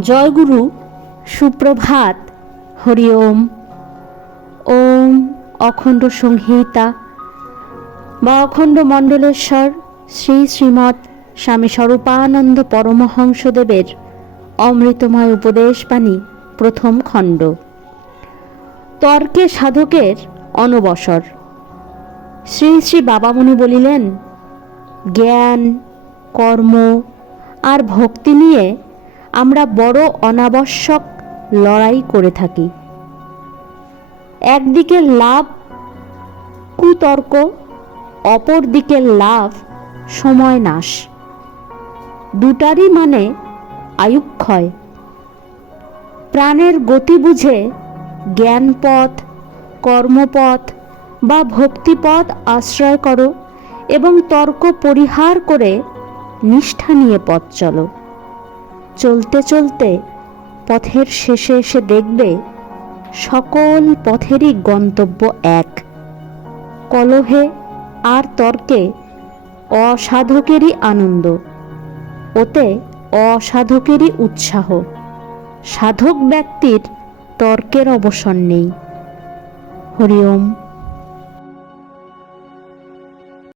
জয়গুরু, সুপ্রভাত, হরি ওম। ওম অখণ্ড সংহিতা। বা অখণ্ড মণ্ডলেশ্বর, শ্রী শ্রীমৎ স্বামী স্বরূপানন্দ পরমহংসদেবের অমৃতময় উপদেশবাণী, প্রথম খণ্ড। তর্কে সাধকের অনবসর। শ্রী শ্রী বাবামণি বলিলেন, জ্ঞান, কর্ম আর ভক্তি নিয়ে আমরা বড় অনাবশ্যক লড়াই করে থাকি। একদিকে লাভ, কুতর্ক অপর দিকে লাভ, সময় নাশ। দুটারই মানে আয়ুক্ষয়। প্রাণের গতি বুঝে জ্ঞানপথ, কর্মপথ বা ভক্তিপথ আশ্রয় করো এবং তর্ক পরিহার করে নিষ্ঠা নিয়ে পথ চলো। চলতে চলতে পথের শেষে এসে দেখবে সকল পথেরই গন্তব্য এক। কলহে আর তর্কে অসাধকেরই আনন্দ, ওতে অসাধকেরই উৎসাহ। সাধক ব্যক্তির তর্কের অবসর নেই। হরি ওম